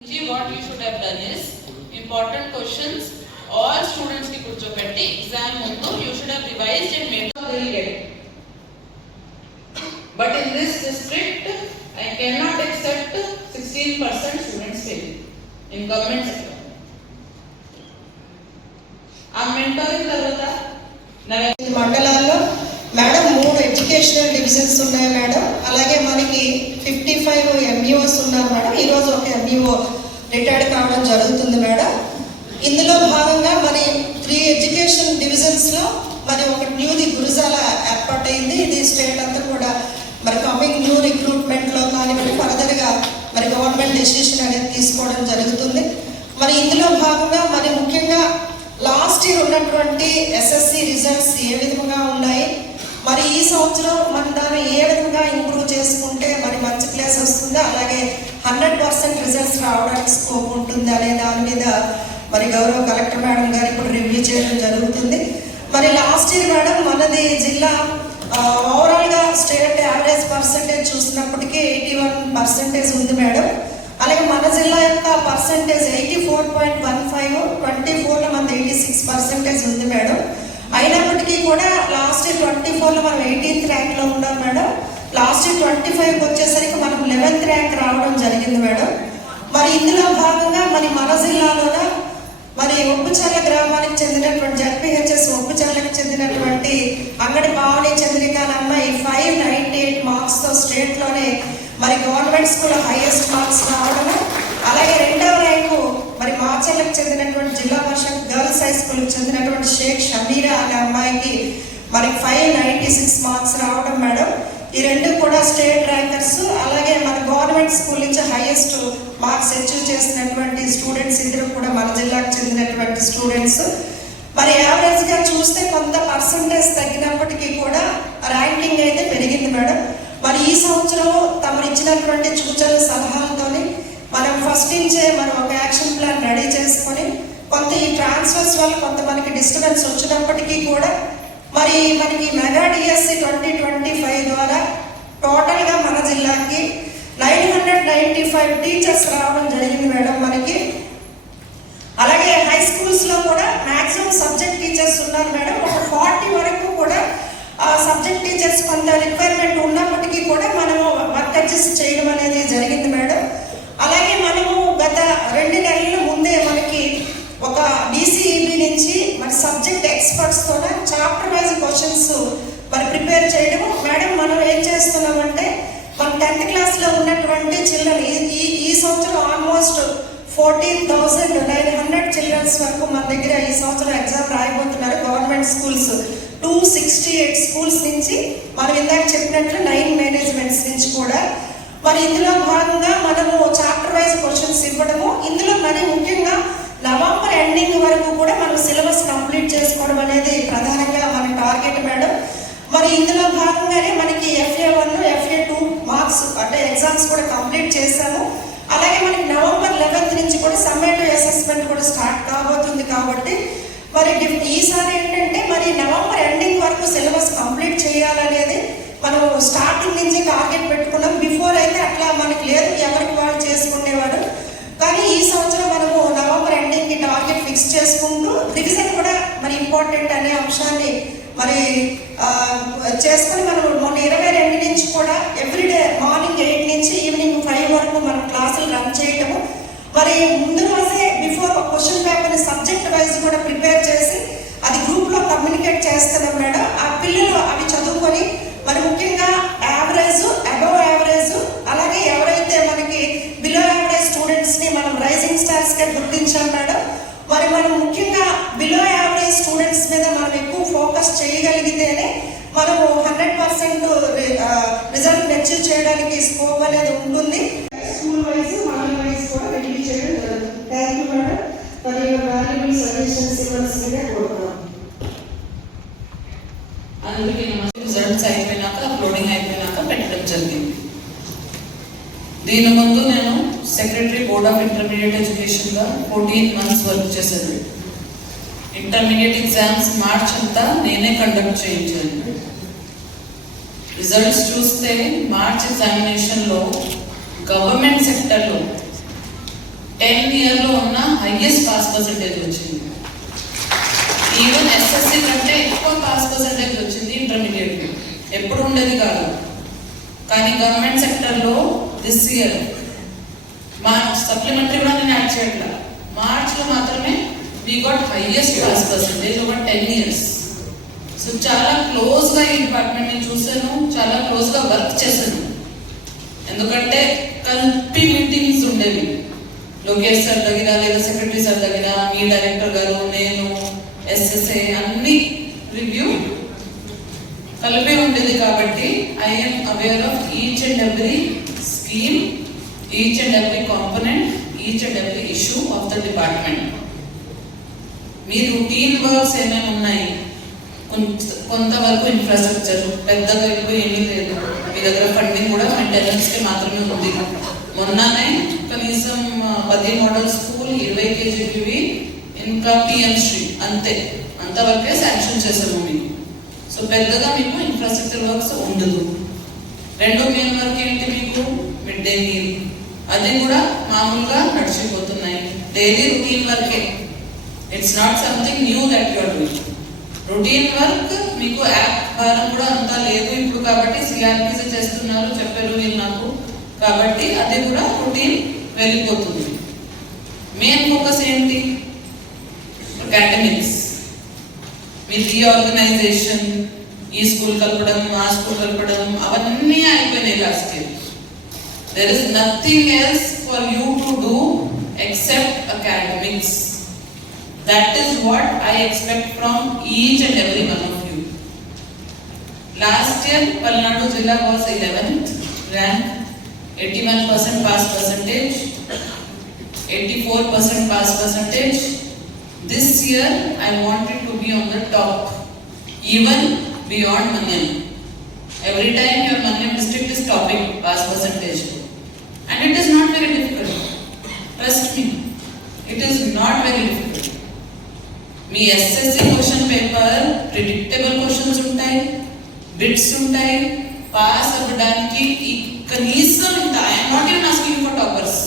what you should have done is important questions all students ki kurchopetti exam mundu you should have revised and made will get but in this district i cannot accept 16% students fail in government sector ಆ ಮೆಂಟೋರಿಂಗ್ ತರ್ವತ ನಾವೇ ಮಂಡಲ educational divisions ఉన్నాయి madam. అలాగే మనకి fifty five MEOs ఉన్నారు madam. ఈరోజు ఒక MEO retired కావడం జరుగుతుంది మేడం. ఇందులో భాగంగా మరి త్రీ ఎడ్యుకేషన్ డివిజన్స్లో మరి ఒక న్యూది గురుజాల ఏర్పాటైంది. ఇది స్టేట్ అంతా కూడా మరి కమింగ్ న్యూ రిక్రూట్మెంట్లో కానివ్వండి ఫర్దర్గా మరి గవర్నమెంట్ డెసిషన్ అనేది తీసుకోవడం జరుగుతుంది. మరి ఇందులో భాగంగా మరి ముఖ్యంగా లాస్ట్ ఇయర్ ఉన్నటువంటి ఎస్ఎస్సి రిజల్ట్స్ ఏ విధంగా ఉన్నాయి? మరి ఈ సంవత్సరం మన దాన్ని ఏ విధంగా ఇంప్రూవ్ చేసుకుంటే మరి మంచి ప్లేస్ వస్తుందా అలాగే హండ్రెడ్ పర్సెంట్ రిజల్ట్స్ రావడానికి స్కోప్ ఉంటుంది అనే దాని మీద మరి గౌరవ కలెక్టర్ మేడం గారు ఇప్పుడు రివ్యూ చేయడం జరుగుతుంది. మరి లాస్ట్ ఇయర్ మేడం మనది జిల్లా ఓవరాల్గా స్టేట్ యావరేజ్ పర్సంటేజ్ చూసినప్పటికీ ఎయిటీ వన్ పర్సెంటేజ్ ఉంది మేడం. అలాగే మన జిల్లా యొక్క percentage eighty four point one five twenty ఫోర్లో మనది ఎయిటీ సిక్స్ పర్సెంటేజ్ ఉంది మేడం. అయినప్పటికీ కూడా లాస్ట్ ఇయర్ ట్వంటీ ఫోర్లో మనం ఎయిటీన్త్ ర్యాంక్లో ఉన్నాం మేడం. లాస్ట్ ఇయర్ ట్వంటీ ఫైవ్కి వచ్చేసరికి మనం లెవెన్త్ ర్యాంక్ రావడం జరిగింది మేడం. మరి ఇందులో భాగంగా మరి మన జిల్లాలోన మరి ఒప్పుచర్ల గ్రామానికి చెందినటువంటి జడ్పిహెచ్ఎస్ ఒప్పుచర్లకు చెందినటువంటి అంగడి భావని చంద్రిక అనే అమ్మాయి ఫైవ్ నైన్టీ ఎయిట్ మార్క్స్తో స్టేట్లోనే మరి గవర్నమెంట్ స్కూల్ హైయెస్ట్ మార్క్స్ రావడం అలాగే రెండవ ర్యాంకు మరి మాచర్లకు చెందినటువంటి జిల్లా పరిషత్ గర్ల్స్ చెందినటువంటి షేక్ షమీరా అనే అమ్మాయికి మరి ఫైవ్ నైంటీ సిక్స్ మార్క్స్ రావడం మేడం. ఈ రెండు కూడా స్టేట్ ర్యాంకర్స్. అలాగే మన గవర్నమెంట్ స్కూల్ నుంచి హైయెస్ట్ మార్క్స్ అచీవ్ చేసినటువంటి స్టూడెంట్స్ ఇద్దరు కూడా మన జిల్లాకు చెందినటువంటి స్టూడెంట్స్. మరి యావరేజ్గా చూస్తే కొంత పర్సంటేజ్ తగ్గినప్పటికీ కూడా ర్యాంకింగ్ అయితే పెరిగింది మేడం. మరి ఈ సంవత్సరం తమరు ఇచ్చినటువంటి సూచనల సలహాలతోని మనం ఫస్ట్ నుంచే మనం ఒక యాక్షన్ ప్లాన్ రెడీ చేసుకొని కొంత ఈ ట్రాన్స్ఫర్స్ వల్ల కొంత మనకి డిస్టర్బెన్స్ వచ్చినప్పటికీ కూడా మరి మనకి mega DSC twenty twenty five ద్వారా టోటల్గా మన జిల్లాకి nine hundred ninety five teachers రావడం జరిగింది మేడం మనకి. అలాగే హై స్కూల్స్లో కూడా మ్యాక్సిమం సబ్జెక్ట్ టీచర్స్ ఉన్నారు మేడం. ఒక ఫార్టీ వరకు కూడా సబ్జెక్ట్ టీచర్స్ కొంత రిక్వైర్మెంట్ ఉన్నప్పటికీ కూడా మనము వర్క్ అడ్జస్ట్ చేయడం అనేది జరిగింది మేడం. అలాగే మనము గత రెండు నెలల ముందే మనకి ఒక బీసీఈబీ నుంచి మరి సబ్జెక్ట్ ఎక్స్పర్ట్స్తో చాప్టర్ వైజ్ క్వశ్చన్స్ మరి ప్రిపేర్ చేయడం మేడం మనం ఏం చేస్తున్నామంటే మన టెన్త్ క్లాస్లో ఉన్నటువంటి చిల్డ్రన్ ఈ ఈ సంవత్సరం almost fourteen thousand nine hundred childrens వరకు మన దగ్గర ఈ సంవత్సరం exam రాయబోతున్నారు government schools two sixty eight schools నుంచి మనం ఇందాక చెప్పినట్లు నైన్ మేనేజ్మెంట్స్ నుంచి కూడా. మరి ఇందులో భాగంగా మనము చాప్టర్ వైజ్ క్వశ్చన్స్ ఇవ్వడము. ఇందులో మరి ముఖ్యంగా నవంబర్ ఎండింగ్ వరకు కూడా మనం సిలబస్ కంప్లీట్ చేసుకోవడం అనేది ప్రధానంగా మన టార్గెట్ మేడం. మరి ఇందులో భాగంగానే మనకి FA one FA two marks అంటే ఎగ్జామ్స్ కూడా కంప్లీట్ చేశాము. అలాగే మనకి నవంబర్ లెవెన్త్ నుంచి కూడా సమ్మేటివ్ అసెస్మెంట్ కూడా స్టార్ట్ కాబోతుంది కాబట్టి మరి ఈసారి ఏంటంటే మరి నవంబర్ ఎండింగ్ వరకు సిలబస్ కంప్లీట్ చేయాలనేది మనం స్టార్టింగ్ నుంచి టార్గెట్ పెట్టుకున్నాం. బిఫోర్ అయితే అట్లా మనకి లేదు. ఎవరికి వాళ్ళు చేసుకునేవాడు కానీ ఈ సంవత్సరం మనము నవంబర్ ఎండింగ్కి టార్గెట్ ఫిక్స్ చేసుకుంటూ రివిజన్ కూడా మరి ఇంపార్టెంట్ అనే అంశాన్ని మరి చేసుకొని మనం మొన్న ఇరవై రెండు నుంచి కూడా ఎవ్రీడే మార్నింగ్ ఎయిట్ నుంచి ఈవినింగ్ ఫైవ్ వరకు మనం క్లాసులు రన్ చేయటము. మరి ముందు రోజే బిఫోర్ ఒక క్వశ్చన్ పేపర్ సబ్జెక్ట్ వైజ్ కూడా ప్రిపేర్ చేసి అది గ్రూప్లో కమ్యూనికేట్ చేస్తున్నాం మేడం. ఆ పిల్లలు అవి చదువుకొని మరి ముఖ్యంగా యావరేజ్ అబవ్ యావరేజ్ అలాగే ఎవరైతే మనకి బిలో యావరేజ్ స్టూడెంట్స్ని మనం రైజింగ్ స్టార్స్గా గుర్తించాం మేడం మరి మనం ముఖ్యంగా బిలో యావరేజ్ స్టూడెంట్స్ మీద మనం ఎక్కువ ఫోకస్ చేయగలిగితేనే మనము హండ్రెడ్ పర్సెంట్ రిజల్ట్ అచీవ్ చేయడానికి స్కోప్ అనేది ఉంటుంది. స్కూల్ వైజ్ మండల్ వైజ్ కూడా రిలీజ్ చేయడం జరుగుతుంది. థ్యాంక్ యూ మేడం మరి వాల్యుబుల్ సజెషన్స్ ఇవ్వాల్సిందిగా కోరుతున్నాం అందుకే రిజల్ట్స్ అయిపోయినాక అప్లోడింగ్ అయిపోయినాక పెట్టడం జరిగింది. దీని ముందు నేను సెక్రటరీ బోర్డ్ ఆఫ్ ఇంటర్మీడియట్ ఎడ్యుకేషన్గా ఫోర్టీన్ మంత్స్ వర్క్ చేశాను. ఇంటర్మీడియట్ ఎగ్జామ్స్ మార్చ్ అంతా నేనే కండక్ట్ చేయించాను. రిజల్ట్స్ చూస్తే మార్చ్ ఎగ్జామినేషన్లో గవర్నమెంట్ సెక్టర్లో టెన్ ఇయర్లో ఉన్న హైయెస్ట్ పాస్ పర్సంటేజ్ వచ్చింది. ఈవెన్ ఎస్ఎస్సి కంటే ఎక్కువ పాస్ పర్సంటేజ్ వచ్చింది ఇంటర్మీడియట్ ఎప్పుడు ఉండేది కాదు. కానీ గవర్నమెంట్ సెక్టర్లో దిస్ ఇయర్ మార్చ్ సప్లిమెంటరీ కూడా నేను యాడ్ చేయట్లా. మార్చ్లో మాత్రమే we got highest pass percentage ఒక టెన్ ఇయర్స్ సో చాలా క్లోజ్గా ఈ డిపార్ట్మెంట్ని చూశాను. చాలా క్లోజ్గా వర్క్ చేశాను. ఎందుకంటే కలిపి మీటింగ్స్ ఉండేవి. లోకేష్ సార్ దగ్గర లేదా సెక్రటరీ సార్ దగ్గర మీ డైరెక్టర్ గారు నేను ఎస్ఎస్ఏ అన్ని రివ్యూ కలిపి ఉండేది కాబట్టి I'm aware of each and every scheme each and every component each and every issue of the department me routine works ఏమేమి ఉన్నాయి? కొంత- కొంతవరకు ఇన్ఫ్రాస్ట్రక్చర్ పెద్దగా ఎక్కువ ఏమీ లేదు. మీ దగ్గర ఫండింగ్ కూడా మెయింటెనెన్స్కి మాత్రమే ఉంది. మొన్ననే కనీసం పది మోడల్ స్కూల్ ఇరవై కేజీవి ఇంకా పిఎం అంతే. అంతవరకే శాంక్షన్ చేసాము మీకు సో పెద్దగా మీకు ఇన్ఫ్రాస్ట్రక్చర్ వర్క్స్ ఉండదు. రెండో మెయిన్ వర్క్ ఏంటి మీకు? మిడ్ డే మీల్ అది కూడా మామూలుగా నడిచిపోతున్నాయి. డైలీ రొటీన్ వర్కే it's not something new that you are doing routine work మీకు యాప్ భారం కూడా అంతా లేదు ఇప్పుడు కాబట్టి సిఆర్పిసి చేస్తున్నారు చెప్పారు మీరు నాకు. కాబట్టి అది కూడా రొటీన్ వెళ్ళిపోతుంది. మెయిన్ ఫోకస్ ఏంటి? అకాడమిక్స్ మీ రీఆర్గనైజేషన్ ఈ స్కూల్ కలపడం ఆ స్కూల్ కలపడం అవన్నీ అయిపోయినాయి last year there is nothing else for you to do except academics That is what I expect from each and every one of you. Last year, Palnadu Jilla was 11th rank, 81% pass percentage, 84% pass percentage. This year, I want it to be on the top, even beyond Manyam. Every time your Manyam district is topping pass percentage. And it is not very difficult. Trust me, it is not very difficult. Me SSC question paper predictable questions ఉంటాయి bits ఉంటాయి pass అవ్వడానికి ఈ కనీసం ఇంత I'm not even asking for toppers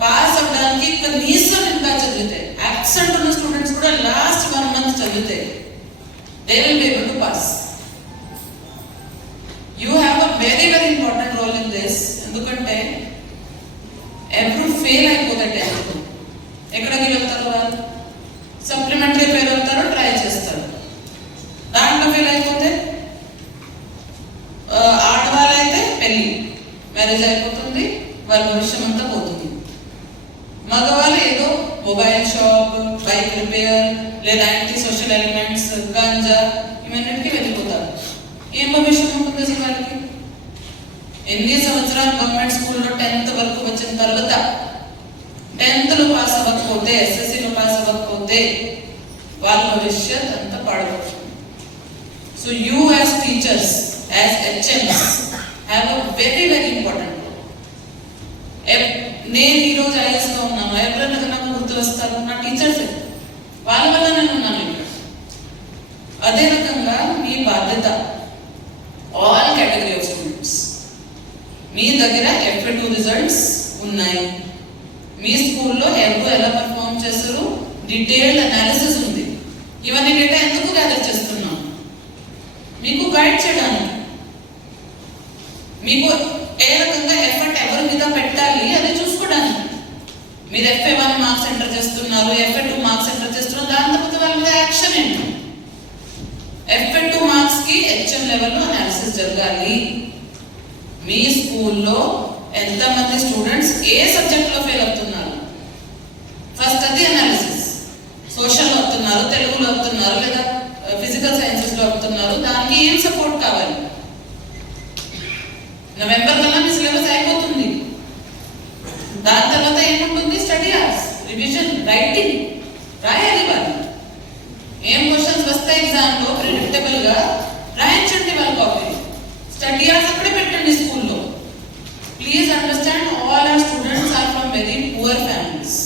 pass అవ్వడానికి కనీసం ఇంత చదివితే అబ్సెంట్ ఉన్న స్టూడెంట్స్ కూడా లాస్ట్ వన్ మంత్ చదివితే they will be able to pass you have a very very important role in this ఎందుకంటే ఎవరు ఫెయిల్ అయిపోతే టెన్త్ ఎక్కడికి వెళ్తారు వాళ్ళు? సప్లిమెంటరీ ఫెయిల్ అవుతారు ట్రై చేస్తారు. దాంట్లో ఫెయిల్ అయిపోతే ఆడవాళ్ళు అయితే పెళ్ళి మ్యారేజ్ అయిపోతుంది వాళ్ళ భవిష్యం అంతా పోతుంది. మగవాళ్ళు ఏదో మొబైల్ షాప్ బైక్ రిపేర్ లేదా యాంటీ సోషల్ ఎలిమెంట్స్ గంజా ఇవన్నిటికీ వెళ్ళిపోతారు. ఏం భవిష్యం ఉంటుంది అసలు వాళ్ళకి? ఎన్ని సంవత్సరాలు గవర్నమెంట్ స్కూల్లో టెన్త్ వరకు వచ్చిన తర్వాత టెన్త్లో పాస్ అవ్వకపోతే ఎస్ఎస్సి లో పాస్ అవ్వకపోతే వాళ్ళ భవిష్యత్ అంతా పాడవచ్చు so you as teachers as HMs have a very very important నేను ఈరోజు ఐఎస్లో ఉన్నాను ఎవరైనా నాకు గుర్తు వస్తారు నా టీచర్స్ వాళ్ళ వల్ల నేను ఉన్నాను ఇక్కడ అదే రకంగా మీ బాధ్యత ఆల్ కేటగిరీ ఆఫ్ స్టూడెంట్స్ మీ దగ్గర ఎఫ్ టూ రిజల్ట్స్ ఉన్నాయి మీ స్కూల్లో ఎవరు ఎలా పర్ఫామ్ చేస్తారు? డీటెయిల్డ్ అనాలిసిస్ ఉంది. ఇవన్నీ డేటా ఎందుకు గ్యాదర్ చేస్తున్నాం? మీకు గైడ్ చేయడానికి. మీకు ఏ రకంగా ఎఫర్ట్ ఎవరి మీద పెట్టాలి అది చూసుకోవడానికి. మీరు ఎఫ్ఏ వన్ మార్క్స్ ఎంటర్ చేస్తున్నారు ఎఫ్ఏ టూ మార్క్స్ ఎంటర్ చేస్తున్నారు దాని తర్వాత వాళ్ళ మీద యాక్షన్ ఏంటి? ఎఫ్ఏ టూ మార్క్స్కి హెచ్ఎం లెవెల్లో అనాలిసిస్ జరగాలి. మీ స్కూల్లో ఎంతమంది స్టూడెంట్స్ ఏ సబ్జెక్ట్లో ఫెయిల్ అవుతున్నారు? ఫస్ట్ అది అనాలిసిస్ సోషల్ వస్తున్నారు తెలుగులో వస్తున్నారు లేదా ఫిజికల్ సైన్సెస్లో వస్తున్నారు దానికి ఏం సపోర్ట్ కావాలి? నవంబర్ కల్లా మీ సిలబస్ అయిపోతుంది. దాని తర్వాత ఏముంటుంది? స్టడీ అవర్స్ రివిజన్ రైటింగ్ రాయాలి వాళ్ళు. ఏం క్వశ్చన్స్ వస్తాయి ఎగ్జామ్లో? ప్రిడిక్టబుల్గా రాయించండి వాళ్ళ కాపీ స్టడీ అవర్స్ అక్కడే పెట్టండి స్కూల్లో. Please understand all and students are from very poor families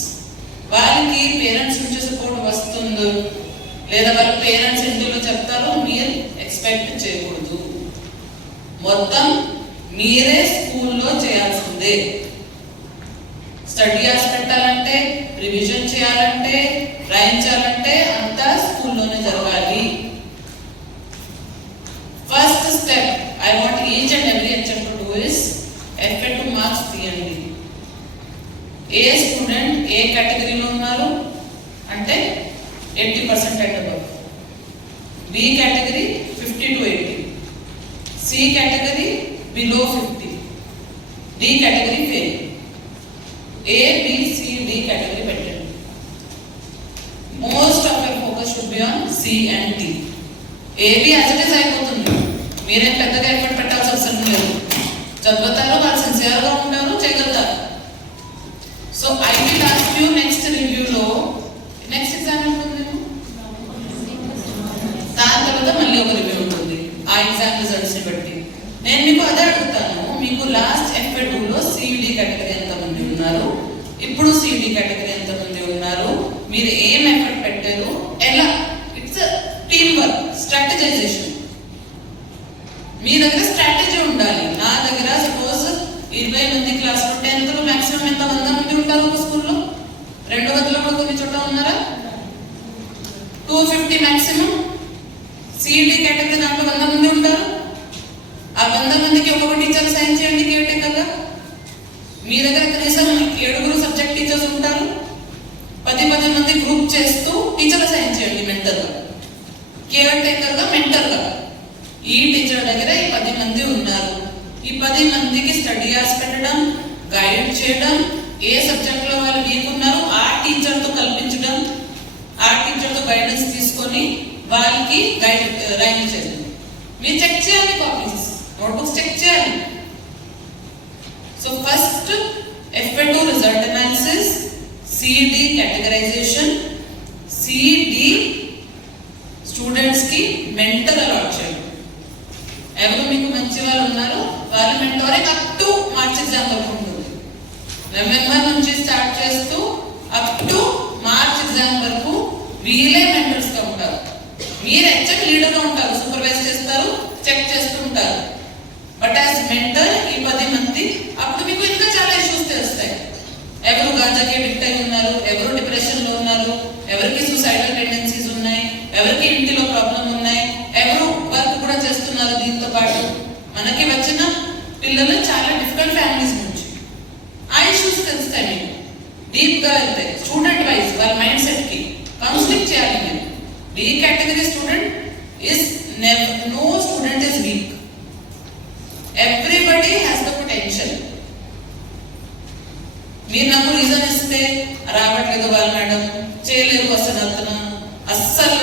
వాళ్ళకి పేరెంట్స్ నుంచి సపోర్ట్ వస్తుందో లేదా వాళ్ళ పేరెంట్స్ ఎందులో చెప్తారో మీరు ఎక్స్పెక్ట్ చేయకూడదు. మొత్తం మీరే స్కూల్లో చేయాల్సిందే. స్టడీ హార్స్ పెట్టాలంటే రివిజన్ చేయాలంటే రాయించాలంటే అంతా స్కూల్లోనే జరగాలి. First step I want each and every HM to do is effect marks తీయండి. ఏ స్టూడెంట్ ఏ కేటగిరీలో ఉన్నారు? అంటే eighty percent and above. B category fifty to eighty. C category below fifty. D category fail. A B C D D category పెట్టండి. Most of your focus should be on C and D A B as it is అయిపోతుంది. మీరేం పెద్దగా effort పెట్టాల్సి అవసరం లేదు చదువుతారు వాళ్ళు సిన్సియర్గా ఉంటారు చేయగలుగుతారు so I will ask you next రివ్యూలో నెక్స్ట్ ఎగ్జామ్ ఉంటుంది దాని తర్వాత మళ్ళీ ఒక రివ్యూ ఉంటుంది ఆ ఎగ్జామ్ రిజల్ట్స్ని బట్టి నేను మీకు అదే అడుగుతాను మీకు లాస్ట్ ఎఫ్ఏ లో సివిడి కేటగిరీ ఎంతమంది ఉన్నారు ఇప్పుడు సివిడి కేటగిరీ ఎంతమంది ఉన్నారు మీరు ఏం ఎఫర్ట్ పెట్టారు ఎలా ఇట్స్ టీమ్ వర్క్ స్ట్రాటజైజేషన్ మీ దగ్గర స్ట్రాటజీ ఉండాలి. నా దగ్గర సపోజ్ ఇరవై మంది క్లాసులో టెన్త్లో మాక్సిమం ఎంత వంద మంది ఉంటారు ఒక స్కూల్లో రెండు వందల కూడా కొన్ని చోట ఉన్నారా? Two fifty maximum CED category దాంట్లో వంద మంది ఉంటారు. ఆ వంద మందికి ఒక్కొక్క టీచర్ సైన్ చేయండి కేటే కదా. మీ దగ్గర కనీసం ఏడుగురు సబ్జెక్ట్ టీచర్స్ ఉంటారు. పది పది మంది గ్రూప్ చేస్తూ టీచర్ సైన్ చేయండి మెంటర్గా కేర్ టేకర్గా మెంటర్గా. ఈ టీచర్ దగ్గర ఈ పది మంది ఉన్నారు. ఈ పది మందికి స్టడీ అవర్స్ పెట్టడం గైడ్ చేయడం ఏ సబ్జెక్ట్లో వాళ్ళు వీక్ ఉన్నారు ఆ టీచర్తో కల్పించడం ఆ టీచర్తో గైడెన్స్ తీసుకొని వాళ్ళకి గైడ్ రైన్ చేయడం మీరు చెక్ చేయాలి కాపీస్ నోట్బుక్స్ చెక్ చేయాలి. So first FA two result analysis CD categorization CD mental mentor allot చేయండి ఎవరు మీకు మంచి వాళ్ళు ఉన్నారో వాళ్ళ mentoring up to March exam వరకు ఉంటుంది. నవంబర్ నుంచి స్టార్ట్ చేస్తూ అప్ టు మార్చ్ ఎగ్జామ్ వరకు వీళ్ళే మెంటర్స్గా ఉంటారు. మీరు హెచ్ఎం లీడర్గా ఉంటారు సూపర్వైజ్ చేస్తారు చెక్ చేస్తుంటారు. బట్ యాజ్ మెంటర్ ఈ పది మంది అప్పుడు మీకు ఇంకా చాలా ఇష్యూస్ తెలుస్తాయి. ఎవరు గాంజాకి అడిక్ట్ అయి ఉన్నారు ఎవరు డిప్రెషన్లో ఉన్నారు ఎవరికి సూసైడల్ టెండెన్సీస్ ఉన్నాయి ఎవరికి ఇంటి ప్రాబ్లం ఉన్నాయి ఎవరు వర్క్ కూడా చేస్తున్నారు దీంతో పాటు మనకి వచ్చిన పిల్లలు చాలా డిఫికల్ట్ ఫ్యామిలీస్ నుంచి. ఆ ఇష్యూస్ తెలుస్తాయి డీప్గా వెళ్తాయి స్టూడెంట్ వైజ్ వాళ్ళ మైండ్ సెట్కి కౌన్సిలింగ్ చేయాలి మీరు D category student is no student is weak everybody has the potential మీరు నాకు రీజన్ ఇస్తే రావట్లేదు వాళ్ళ మేడం. చేయలేరు అసలు అతను. అస్సలు